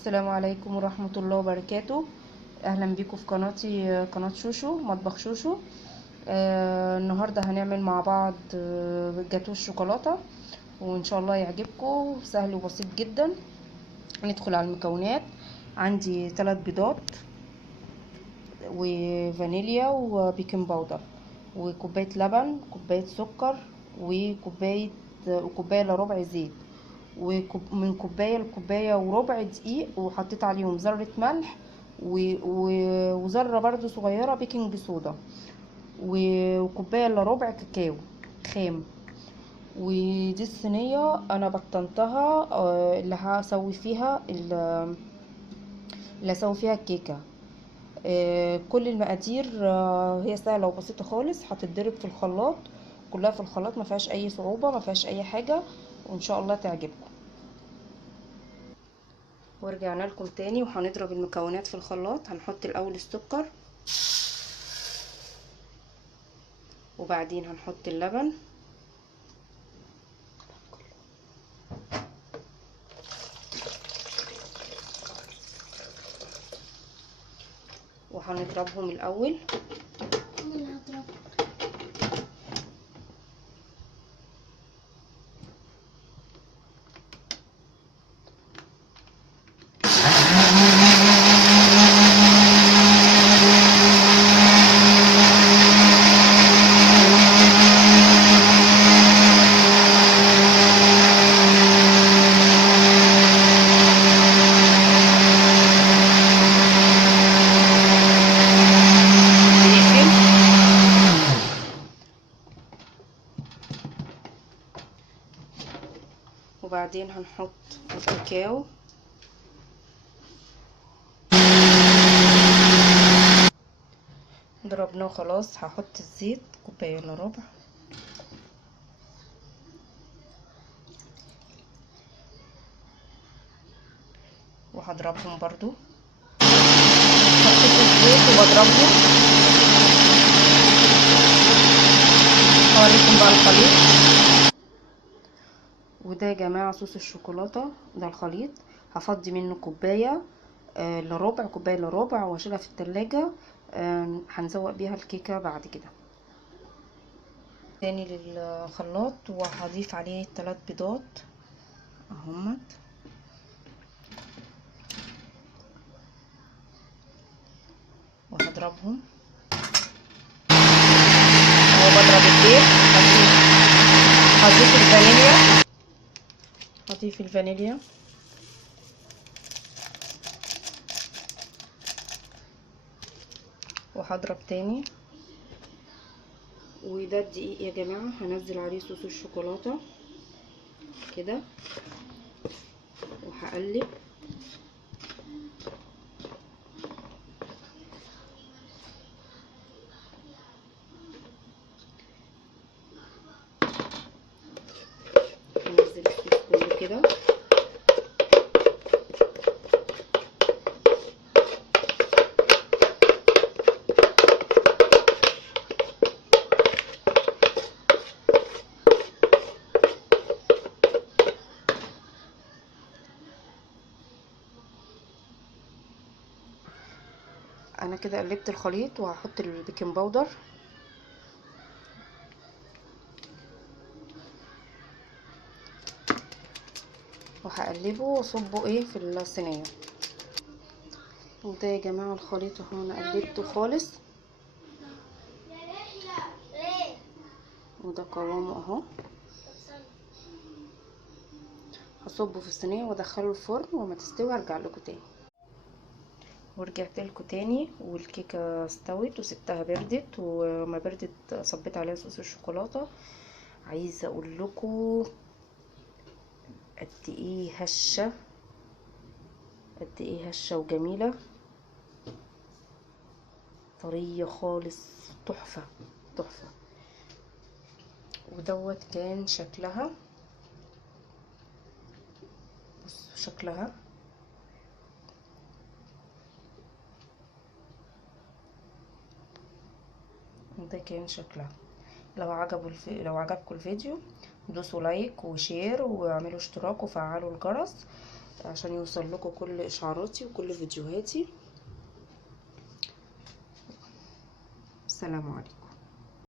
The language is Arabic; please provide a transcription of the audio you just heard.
السلام عليكم ورحمة الله وبركاته. اهلا بيكم في قناتي، قناة شوشو مطبخ شوشو. النهاردة هنعمل مع بعض جاتو الشوكولاتة، وان شاء الله يعجبكم. سهل وبسيط جدا. ندخل على المكونات. عندي 3 بيضات وفانيليا وبيكنج باودر وكوباية لبن، كوباية سكر، وكوباية الا ربع زيت، ومن كوباية لكوباية وربع دقيق، وحطيت عليهم ذرة ملح وذرة برضو صغيرة بيكنج صودا، وكوباية الا ربع كاكاو خام. ودي الصينية انا بطنتها، اللي هسوي فيها الكيكة. كل المقادير هي سهلة وبسيطة خالص، هتتضرب في الخلاط، كلها في الخلاط، ما فيهاش اي صعوبة، ما فيهاش اي حاجة، وان شاء الله تعجبكم. ورجعنا لكم تاني، وهنضرب المكونات في الخلاط. هنحط الاول السكر، وبعدين هنحط اللبن، وهنضربهم الاول. وبعدين هنحط الكاكاو، ضربناه خلاص. هحط الزيت كوباية الا ربع، وهضربهم برضو. حطيت الزيت وبضربهم. هوريكم بقى الخليط. وده يا جماعة صوص الشوكولاتة، ده الخليط. هفضي منه كوباية كوباية الا ربع، واشيلها في التلاجة. هنزوق بيها الكيكة بعد كده. تاني للخلاط، وهضيف عليه 3 بيضات اهمت، وهضربهم. وبضرب البيض. هضيف الفانيليا، وهضرب تاني. وده الدقيق يا جماعة، هنزل عليه صوص الشوكولاتة كده، وهقلب. هنزل الصوص كله كده. انا كده قلبت الخليط، وهحط البيكنج باودر، وهقلبه واصبه في الصينيه. وده يا جماعه الخليط اهو، انا قلبته خالص، وده قوامه اهو. هصبه في الصينيه وادخله الفرن، وما تستوي هرجع لكم تاني. ورجعت لكم تاني، والكيكه استوت وسبتها بردت. وما بردت صبيت عليها صوص الشوكولاته. عايزه اقول لكم قد ايه هشه، قد ايه هشه وجميله، طريه خالص، تحفه تحفه. ودوت كان شكلها، بصوا شكلها. ده كان شكلها. لو عجبكم الفيديو، دوسوا لايك وشير، واعملوا اشتراك، وفعلوا الجرس. عشان يوصل لكم كل اشعاراتي وكل فيديوهاتي. السلام عليكم.